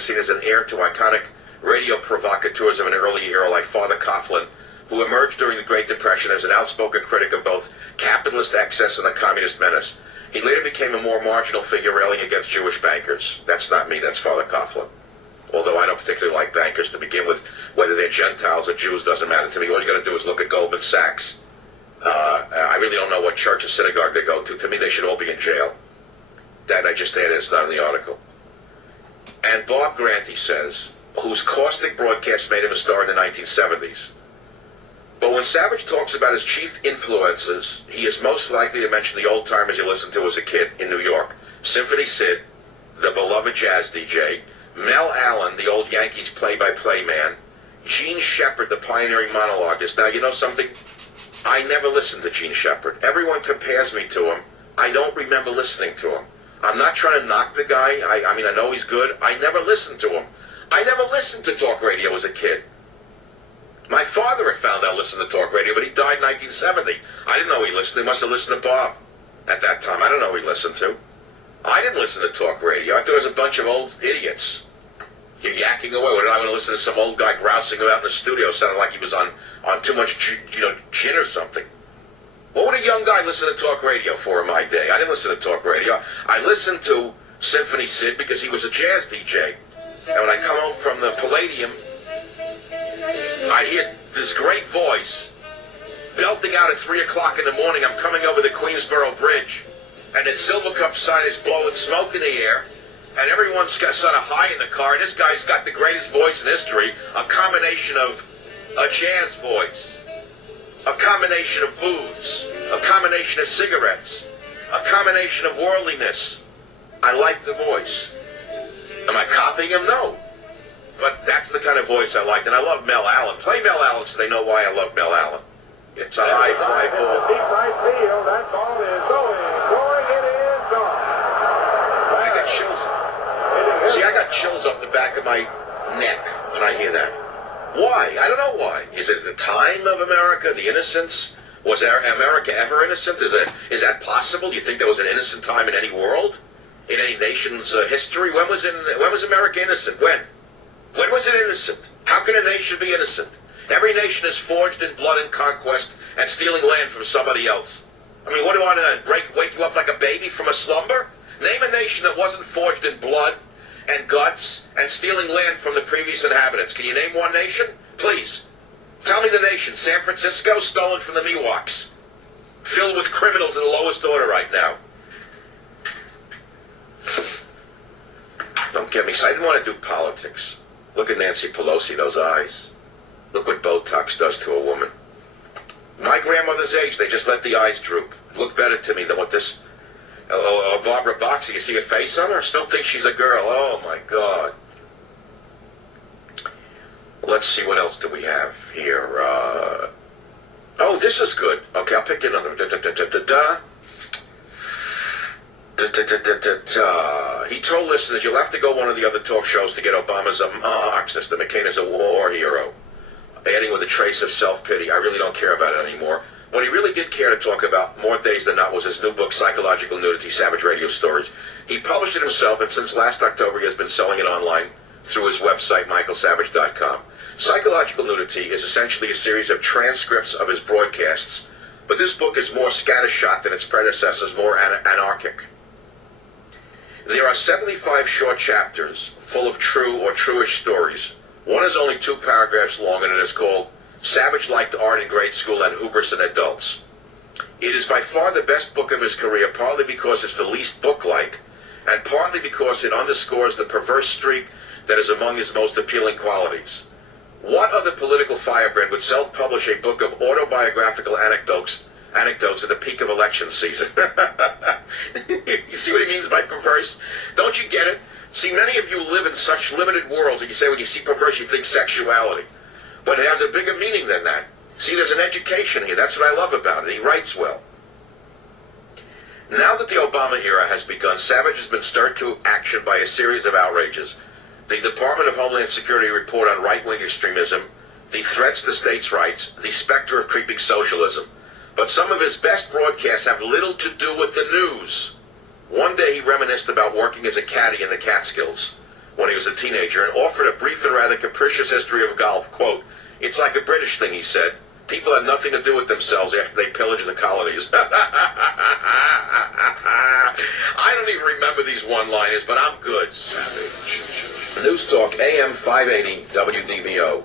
sometimes seen as an heir to iconic radio provocateurs of an early era like Father Coughlin, who emerged during the Great Depression as an outspoken critic of both capitalist excess and the communist menace. He later became a more marginal figure railing against Jewish bankers. That's not me, that's Father Coughlin. Although I don't particularly like bankers to begin with. Whether they're Gentiles or Jews doesn't matter to me. All you got to do is look at Goldman Sachs. I really don't know what church or synagogue they go to. To me, they should all be in jail. That I just added, it's not in the article. And Bob Grant, he says, whose caustic broadcast made him a star in the 1970s. But when Savage talks about his chief influences, he is most likely to mention the old-timers you listened to as a kid in New York. Symphony Sid, the beloved jazz DJ, Mel Allen, the old Yankees play-by-play man, Gene Shepard, the pioneering monologuist. Now, you know something? I never listened to Gene Shepard. Everyone compares me to him. I don't remember listening to him. I'm not trying to knock the guy. I mean, I know he's good. I never listened to him. I never listened to talk radio as a kid. My father had found out listening to talk radio, but he died in 1970. I didn't know he listened. He must have listened to Bob at that time. I don't know who he listened to. I didn't listen to talk radio. I thought it was a bunch of old idiots. You're yakking away. What did I want to listen to some old guy grousing about in the studio, sounding like he was on too much, gin or something? What would a young guy listen to talk radio for in my day? I didn't listen to talk radio. I listened to Symphony Sid because he was a jazz DJ. And when I come home from the Palladium, I hear this great voice belting out at 3 o'clock in the morning. I'm coming over the Queensboro Bridge, and the Silver Cup sign is blowing smoke in the air, and everyone's got sort of high in the car, and this guy's got the greatest voice in history, a combination of a jazz voice, a combination of booze, a combination of cigarettes, a combination of worldliness. I like the voice. Am I copying him? No. But that's the kind of voice I liked, and I love Mel Allen. Play Mel Allen so they know why I love Mel Allen. It's a high fly ball. Deep right field. That ball is going. It is gone. I got chills. See, I got chills up the back of my neck when I hear that. Why? I don't know why. Is it the time of America, the innocence? Was America ever innocent? Is that possible? Do you think there was an innocent time in any world? In any nation's history? When was America innocent? When? When was it innocent? How can a nation be innocent? Every nation is forged in blood and conquest and stealing land from somebody else. I mean, what do I want to wake you up like a baby from a slumber? Name a nation that wasn't forged in blood and guts and stealing land from the previous inhabitants. Can you name one nation? Please. Tell me the nation. San Francisco, stolen from the Miwoks. Filled with criminals in the lowest order right now. Don't get me. So I didn't want to do politics. Look at Nancy Pelosi, those eyes. Look what Botox does to a woman. My grandmother's age, they just let the eyes droop. Look better to me than what this... Barbara Boxer, you see a face on her? Still think she's a girl. Oh, my God. Let's see, what else do we have here? Oh, this is good. Okay, I'll pick another. He told listeners, you'll have to go one of the other talk shows to get Obama's a Marxist, and McCain is a war hero. Adding with a trace of self-pity. I really don't care about it anymore. What he really did care to talk about more days than not was his new book, Psychological Nudity, Savage Radio Stories. He published it himself, and since last October he has been selling it online through his website, michaelsavage.com. Psychological Nudity is essentially a series of transcripts of his broadcasts, but this book is more scattershot than its predecessors, more anarchic. There are 75 short chapters full of true or truish stories. One is only 2 paragraphs long, and it is called Savage Liked Art in Grade School and Hubris in Adults. It is by far the best book of his career, partly because it's the least book-like, and partly because it underscores the perverse streak that is among his most appealing qualities. What other political firebrand would self-publish a book of autobiographical anecdotes at the peak of election season? You see what he means by perverse? Don't you get it? See, many of you live in such limited worlds that you say when you see perverse you think sexuality. But it has a bigger meaning than that. See, there's an education here. That's what I love about it. He writes well. Now that the Obama era has begun, Savage has been stirred to action by a series of outrages. The Department of Homeland Security report on right-wing extremism, the threats to states' rights, the specter of creeping socialism. But some of his best broadcasts have little to do with the news. One day he reminisced about working as a caddy in the Catskills. when he was a teenager and offered a brief and rather capricious history of golf. Quote, "It's like a British thing," he said. "People had nothing to do with themselves after they pillaged the colonies." I don't even remember these one-liners, but I'm good. News Talk AM 580 WDVO.